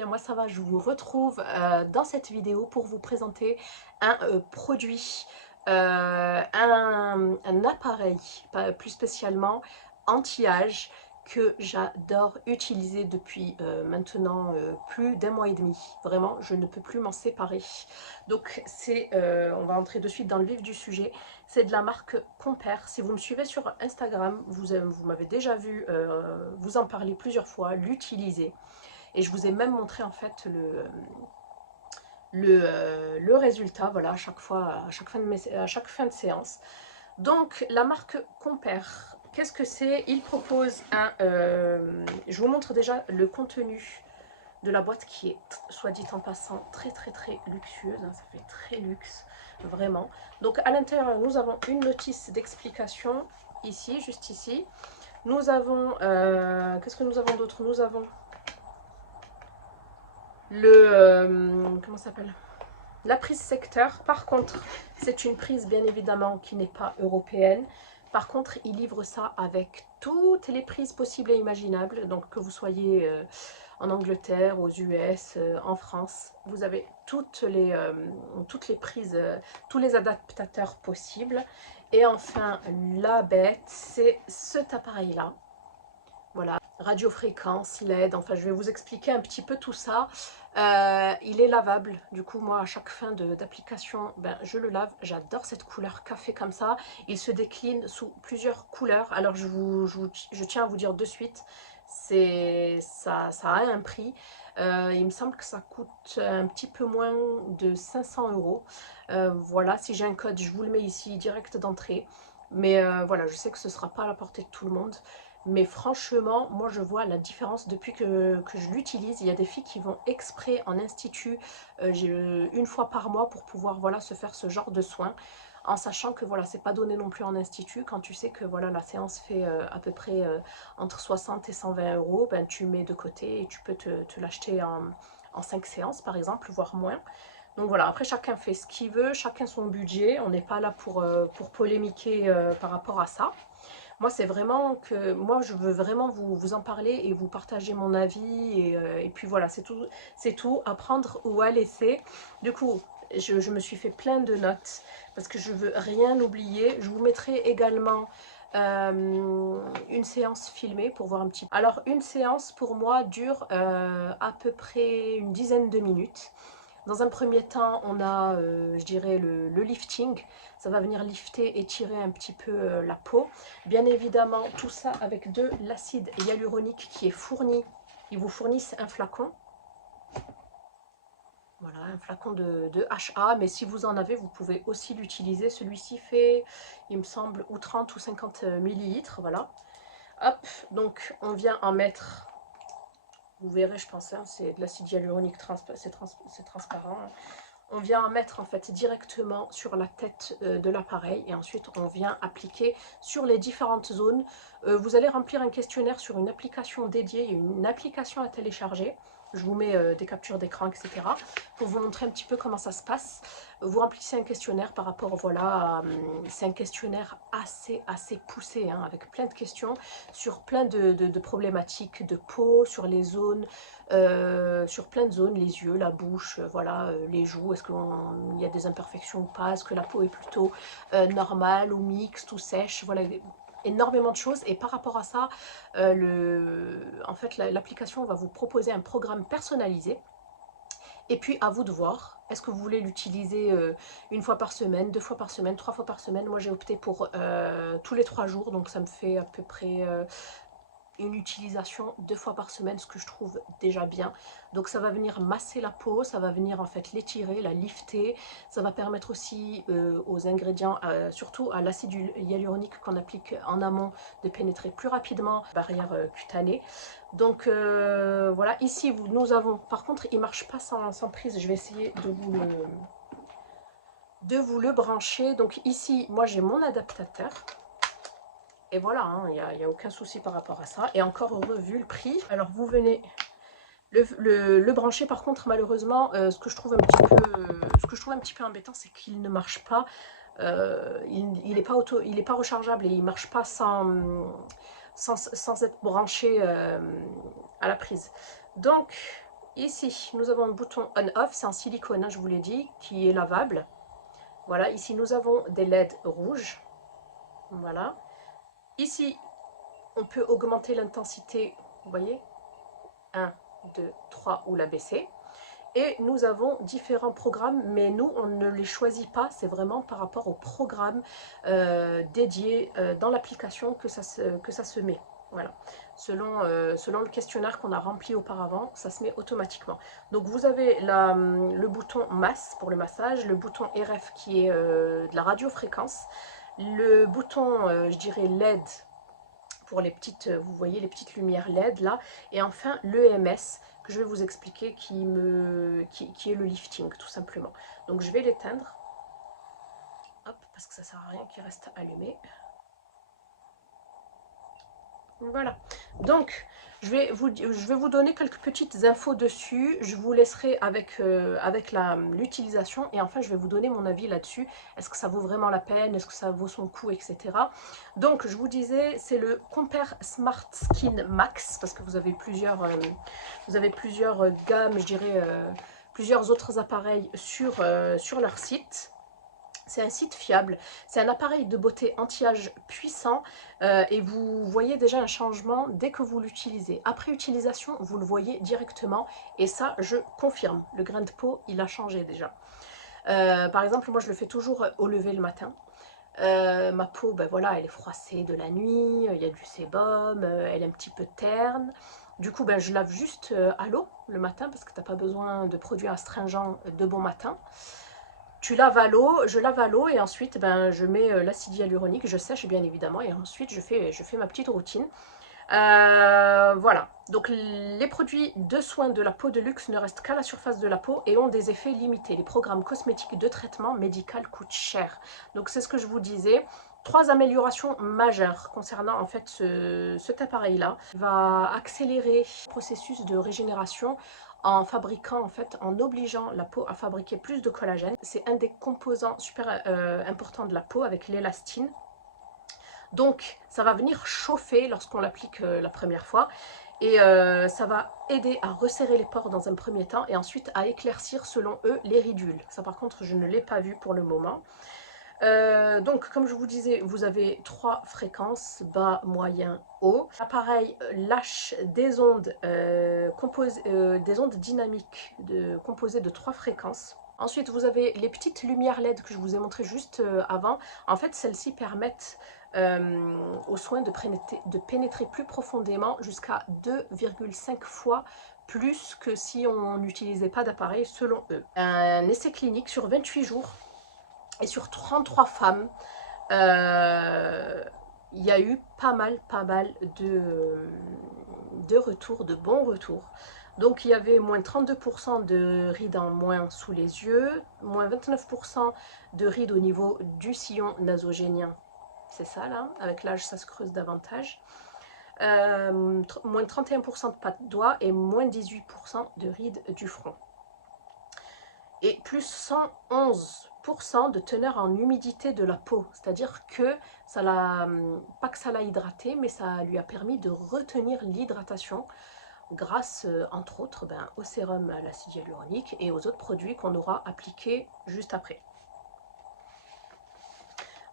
bien, moi ça va, je vous retrouve dans cette vidéo pour vous présenter un produit, un appareil, plus spécialement anti-âge, que j'adore utiliser depuis maintenant plus d'un mois et demi. Vraiment, je ne peux plus m'en séparer. Donc on va entrer de suite dans le vif du sujet. C'est de la marque Compère. Si vous me suivez sur Instagram, vous m'avez déjà vu vous en parler plusieurs fois, l'utiliser. Et je vous ai même montré en fait le résultat, voilà, à chaque fin de séance. Donc la marque Compère, qu'est-ce que c'est? Il propose je vous montre déjà le contenu de la boîte qui est, soit dit en passant, très luxueuse, hein, ça fait très luxe, vraiment. Donc à l'intérieur, nous avons une notice d'explication, ici, juste ici. Nous avons, qu'est-ce que nous avons d'autre? Nous avons comment ça s'appelle? La prise secteur. Par contre, c'est une prise bien évidemment qui n'est pas européenne. Par contre, il livre ça avec toutes les prises possibles et imaginables. Donc que vous soyez en Angleterre, aux US, en France, vous avez toutes les prises, tous les adaptateurs possibles. Et enfin, la bête, c'est cet appareil-là. Voilà, radiofréquence, LED, enfin je vais vous expliquer un petit peu tout ça. Il est lavable, du coup moi à chaque fin d'application, ben, je le lave. J'adore cette couleur café comme ça. Il se décline sous plusieurs couleurs. Alors je tiens à vous dire de suite, ça a un prix. Il me semble que ça coûte un petit peu moins de 500 euros. Voilà, si j'ai un code, je vous le mets ici direct d'entrée. Mais voilà, je sais que ce ne sera pas à la portée de tout le monde. Mais franchement, moi je vois la différence depuis que je l'utilise. Il y a des filles qui vont exprès en institut une fois par mois pour pouvoir voilà, se faire ce genre de soins. En sachant que voilà, c'est pas donné non plus en institut. Quand tu sais que voilà, la séance fait à peu près entre 60 et 120 euros, ben, tu mets de côté et tu peux te l'acheter en 5 séances par exemple, voire moins. Donc voilà, après chacun fait ce qu'il veut, chacun son budget. On n'est pas là pour polémiquer par rapport à ça. Moi, c'est vraiment que moi, je veux vraiment vous en parler et vous partager mon avis. Et puis voilà, c'est tout, à prendre ou à laisser. Du coup, je me suis fait plein de notes parce que je veux rien oublier. Je vous mettrai également une séance filmée pour voir un petit peu. Alors, une séance pour moi dure à peu près une dizaine de minutes. Dans un premier temps, on a, je dirais, le lifting. Ça va venir lifter et tirer un petit peu la peau. Bien évidemment, tout ça avec de l'acide hyaluronique qui est fourni. Ils vous fournissent un flacon. Voilà, un flacon de HA. Mais si vous en avez, vous pouvez aussi l'utiliser. Celui-ci fait, il me semble, ou 30 ou 50 millilitres. Voilà. Hop, donc on vient en mettre. Vous verrez, je pense, hein, c'est de l'acide hyaluronique, c'est transparent. On vient en mettre en fait directement sur la tête de l'appareil et ensuite on vient appliquer sur les différentes zones. Vous allez remplir un questionnaire sur une application dédiée, il y a une application à télécharger. Je vous mets des captures d'écran, etc. pour vous montrer un petit peu comment ça se passe. Vous remplissez un questionnaire par rapport, voilà, c'est un questionnaire assez poussé, hein, avec plein de questions sur plein de problématiques de peau, sur les zones, sur plein de zones, les yeux, la bouche, voilà, les joues, est-ce qu'il y a des imperfections ou pas, est-ce que la peau est plutôt normale ou mixte ou sèche, voilà, énormément de choses. Et par rapport à ça, en fait, l'application va vous proposer un programme personnalisé. Et puis à vous de voir, est-ce que vous voulez l'utiliser une fois par semaine, deux fois par semaine, trois fois par semaine. Moi j'ai opté pour tous les 3 jours, donc ça me fait à peu près une utilisation 2 fois par semaine, ce que je trouve déjà bien. Donc ça va venir masser la peau, ça va venir en fait l'étirer, la lifter. Ça va permettre aussi aux ingrédients, surtout à l'acide hyaluronique qu'on applique en amont, de pénétrer plus rapidement la barrière cutanée. Donc voilà, ici nous avons, par contre il ne marche pas sans prise, je vais essayer de vous le brancher. Donc ici, moi j'ai mon adaptateur. Et voilà, il n'y a aucun souci par rapport à ça. Et encore heureux vu le prix. Alors vous venez le brancher. Par contre, malheureusement, ce que je trouve un petit peu embêtant, c'est qu'il ne marche pas. Il est pas rechargeable et il ne marche pas sans être branché à la prise. Donc Ici, nous avons un bouton on-off, c'est en silicone, hein, je vous l'ai dit, qui est lavable. Voilà, ici nous avons des LED rouges. Voilà. Ici, on peut augmenter l'intensité, vous voyez, 1, 2, 3 ou la baisser. Et nous avons différents programmes, mais nous, on ne les choisit pas, c'est vraiment par rapport au programme dédié dans l'application que ça se met. Voilà. Selon le questionnaire qu'on a rempli auparavant, ça se met automatiquement. Donc vous avez le bouton masse pour le massage, le bouton RF qui est de la radiofréquence, le bouton, je dirais LED pour les petites, vous voyez les petites lumières LED là, et enfin l'EMS que je vais vous expliquer qui est le lifting tout simplement. Donc je vais l'éteindre, hop, parce que ça sert à rien qu'il reste allumé. Voilà, donc je vais vous donner quelques petites infos dessus, je vous laisserai avec l'utilisation et enfin je vais vous donner mon avis là-dessus, est-ce que ça vaut vraiment la peine, est-ce que ça vaut son coût, etc. Donc je vous disais, c'est le Compare Smart Skin Max, parce que vous avez plusieurs gammes, je dirais, plusieurs autres appareils sur leur site. C'est un site fiable, c'est un appareil de beauté anti-âge puissant et vous voyez déjà un changement dès que vous l'utilisez. Après utilisation, vous le voyez directement et ça, je confirme. Le grain de peau, il a changé déjà. Par exemple, moi, je le fais toujours au lever le matin. Ma peau, ben voilà, elle est froissée de la nuit, il y a du sébum, elle est un petit peu terne. Du coup, ben, je lave juste à l'eau le matin parce que tu n'as pas besoin de produits astringents de bon matin. Tu laves à l'eau, je lave à l'eau et ensuite ben, je mets l'acide hyaluronique, je sèche bien évidemment et ensuite je fais ma petite routine. Voilà, donc les produits de soins de la peau de luxe ne restent qu'à la surface de la peau et ont des effets limités. Les programmes cosmétiques de traitement médical coûtent cher. Donc c'est ce que je vous disais. 3 améliorations majeures concernant en fait cet appareil-là. Il va accélérer le processus de régénération en fabriquant, en fait, en obligeant la peau à fabriquer plus de collagène. C'est un des composants super importants de la peau avec l'élastine. Donc ça va venir chauffer lorsqu'on l'applique la première fois et ça va aider à resserrer les pores dans un premier temps et ensuite à éclaircir selon eux les ridules. Ça par contre je ne l'ai pas vu pour le moment. Donc comme je vous disais, vous avez 3 fréquences, bas, moyen, haut. L'appareil lâche des ondes, des ondes dynamiques composées de 3 fréquences. Ensuite, vous avez les petites lumières LED que je vous ai montrées juste avant. En fait, celles-ci permettent aux soins de pénétrer plus profondément jusqu'à 2,5 fois plus que si on n'utilisait pas d'appareil selon eux. Un essai clinique sur 28 jours et sur 33 femmes, il y a eu pas mal de retours, de bons retours. Donc il y avait moins 32% de rides en moins sous les yeux, moins 29% de rides au niveau du sillon nasogénien, c'est ça là, avec l'âge ça se creuse davantage, moins 31% de pattes doigts et moins 18% de rides du front. Et plus 111% de teneur en humidité de la peau, c'est-à-dire que ça l'a, pas que ça l'a hydraté, mais ça lui a permis de retenir l'hydratation grâce, entre autres, au sérum à l'acide hyaluronique et aux autres produits qu'on aura appliqués juste après.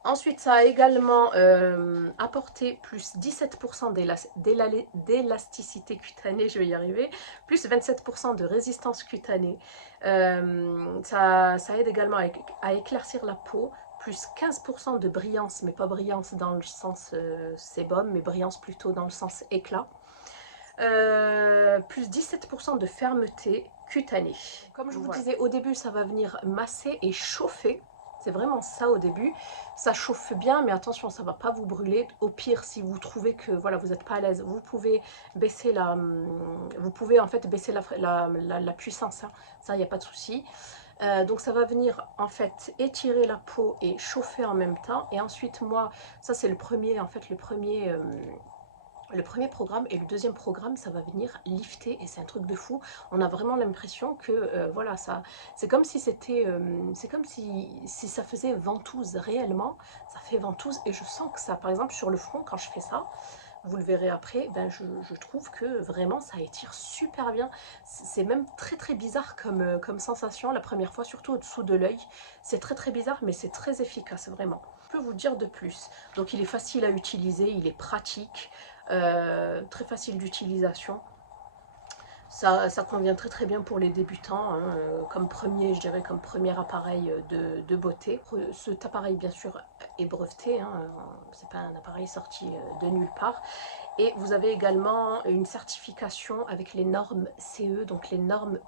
Ensuite, ça a également apporté plus 17% d'élasticité cutanée, je vais y arriver, plus 27% de résistance cutanée. Ça aide également à éclaircir la peau, plus 15% de brillance, mais pas brillance dans le sens sébum, mais brillance plutôt dans le sens éclat. Plus 17% de fermeté cutanée. Comme je vous disais au début, ça va venir masser et chauffer. C'est vraiment ça au début. Ça chauffe bien, mais attention, ça ne va pas vous brûler. Au pire, si vous trouvez que voilà, vous n'êtes pas à l'aise, vous pouvez baisser en fait baisser la puissance. Hein. Ça, il n'y a pas de souci. Donc ça va venir en fait étirer la peau et chauffer en même temps. Et ensuite, moi, ça c'est le premier, en fait, le premier programme et le deuxième programme ça va venir lifter et c'est un truc de fou. On a vraiment l'impression que voilà, ça c'est comme si c'était c'est comme si ça faisait ventouse réellement, ça fait ventouse et je sens que ça, par exemple sur le front quand je fais ça, vous le verrez après, ben je trouve que vraiment ça étire super bien. C'est même très bizarre comme sensation la première fois, surtout au-dessous de l'œil. C'est très bizarre, mais c'est très efficace, vraiment. Je peux vous dire de plus. Donc il est facile à utiliser, il est pratique, très facile d'utilisation. Ça convient très bien pour les débutants, hein, comme premier, je dirais, comme premier appareil de beauté. Cet appareil, bien sûr, est breveté, hein, c'est pas un appareil sorti de nulle part. Et vous avez également une certification avec les normes CE, donc les normes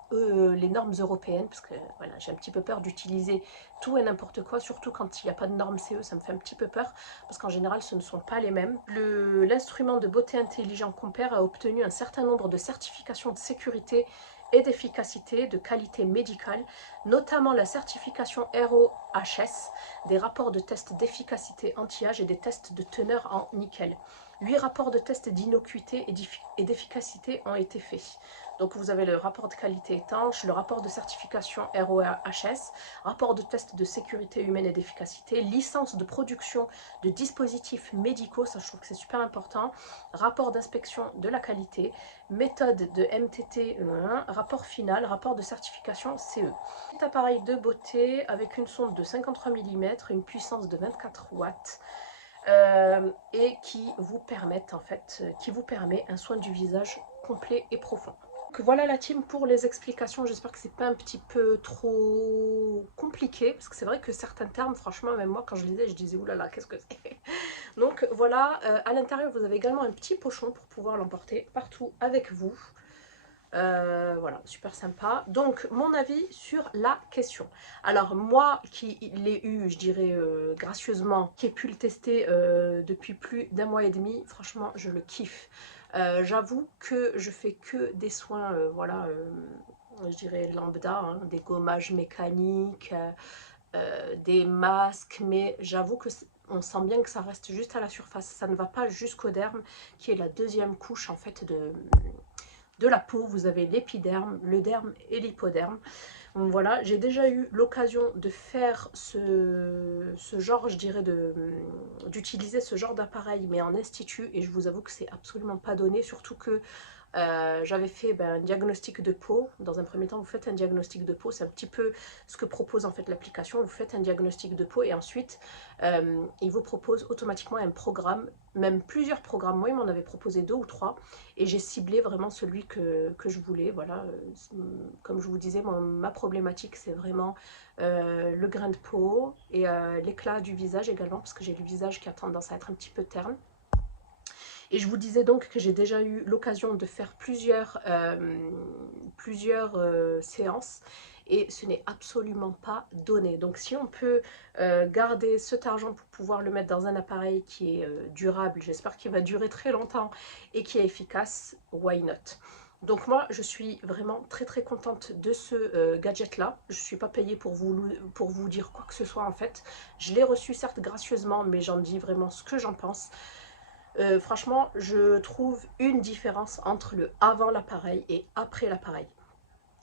européennes, parce que voilà, j'ai un petit peu peur d'utiliser tout et n'importe quoi, surtout quand il n'y a pas de normes CE, ça me fait un petit peu peur, parce qu'en général ce ne sont pas les mêmes. L'instrument de beauté intelligent Compare a obtenu un certain nombre de certifications de sécurité et d'efficacité, de qualité médicale, notamment la certification RoHS, des rapports de tests d'efficacité anti-âge et des tests de teneur en nickel. 8 rapports de tests d'innocuité et d'efficacité ont été faits. Donc vous avez le rapport de qualité étanche, le rapport de certification RoHS, rapport de test de sécurité humaine et d'efficacité, licence de production de dispositifs médicaux, ça je trouve que c'est super important, rapport d'inspection de la qualité, méthode de MTT, rapport final, rapport de certification CE. Cet appareil de beauté avec une sonde de 53 mm, une puissance de 24 watts, et qui vous permettent en fait, qui vous permet un soin du visage complet et profond. Donc voilà la team pour les explications, j'espère que c'est pas un petit peu trop compliqué, parce que c'est vrai que certains termes, franchement, même moi quand je lisais, je disais oulala, qu'est-ce que c'est. Donc voilà, à l'intérieur vous avez également un petit pochon pour pouvoir l'emporter partout avec vous. Voilà, super sympa. Donc, mon avis sur la question. Alors, moi qui l'ai eu, je dirais, gracieusement, qui ai pu le tester depuis plus d'un mois et demi, franchement, je le kiffe. J'avoue que je fais que des soins, voilà, je dirais lambda, hein, des gommages mécaniques, des masques, mais j'avoue que on sent bien que ça reste juste à la surface. Ça ne va pas jusqu'au derme, qui est la deuxième couche, en fait, de la peau. Vous avez l'épiderme, le derme et l'hypoderme. Donc voilà, j'ai déjà eu l'occasion de faire ce genre, je dirais, d'utiliser ce genre d'appareil, mais en institut, et je vous avoue que c'est absolument pas donné, surtout que j'avais fait un diagnostic de peau. Dans un premier temps, vous faites un diagnostic de peau, c'est un petit peu ce que propose en fait l'application. Vous faites un diagnostic de peau et ensuite il vous propose automatiquement un programme, même plusieurs programmes. Moi, il m'en avait proposé 2 ou 3 et j'ai ciblé vraiment celui que je voulais. Voilà, comme je vous disais, ma problématique c'est vraiment le grain de peau et l'éclat du visage également, parce que j'ai le visage qui a tendance à être un petit peu terne. Et je vous disais donc que j'ai déjà eu l'occasion de faire plusieurs séances et ce n'est absolument pas donné. Donc si on peut garder cet argent pour pouvoir le mettre dans un appareil qui est durable, j'espère qu'il va durer très longtemps et qui est efficace, why not? Donc moi je suis vraiment très contente de ce gadget là. Je ne suis pas payée pour vous dire quoi que ce soit en fait. Je l'ai reçu certes gracieusement, mais j'en dis vraiment ce que j'en pense. Franchement, je trouve une différence entre le avant l'appareil et après l'appareil.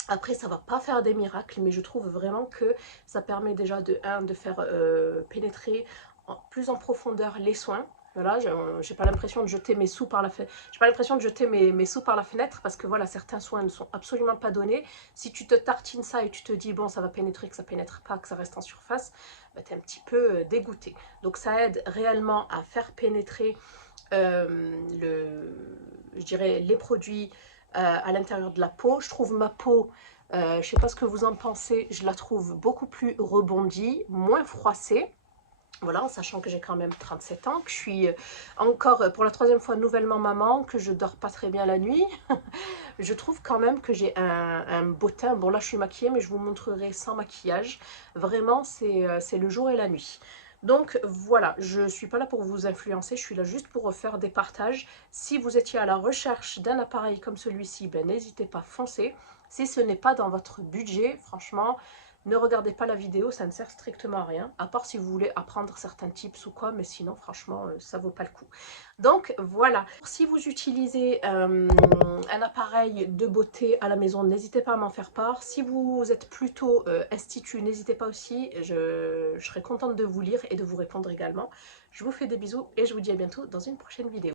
Après, ça va pas faire des miracles, mais je trouve vraiment que ça permet déjà de faire pénétrer plus en profondeur les soins. Voilà, j'ai pas l'impression de jeter mes sous par la fenêtre. J'ai pas l'impression de jeter mes sous par la fenêtre parce que voilà, certains soins ne sont absolument pas donnés. Si tu te tartines ça et tu te dis bon, ça va pénétrer, que ça pénètre pas, que ça reste en surface, bah, tu es un petit peu dégoûté. Donc ça aide réellement à faire pénétrer je dirais les produits à l'intérieur de la peau. Je trouve ma peau, je ne sais pas ce que vous en pensez, je la trouve beaucoup plus rebondie, moins froissée. Voilà, en sachant que j'ai quand même 37 ans, que je suis encore pour la 3e fois nouvellement maman, que je dors pas très bien la nuit. Je trouve quand même que j'ai un beau teint. Bon là je suis maquillée, mais je vous montrerai sans maquillage. Vraiment c'est le jour et la nuit. Donc voilà, je ne suis pas là pour vous influencer, je suis là juste pour faire des partages. Si vous étiez à la recherche d'un appareil comme celui-ci, ben, n'hésitez pas, foncez. Si ce n'est pas dans votre budget, franchement, ne regardez pas la vidéo, ça ne sert strictement à rien, à part si vous voulez apprendre certains tips ou quoi, mais sinon, franchement, ça vaut pas le coup. Donc, voilà. Si vous utilisez un appareil de beauté à la maison, n'hésitez pas à m'en faire part. Si vous êtes plutôt institut, n'hésitez pas aussi, je serai contente de vous lire et de vous répondre également. Je vous fais des bisous et je vous dis à bientôt dans une prochaine vidéo.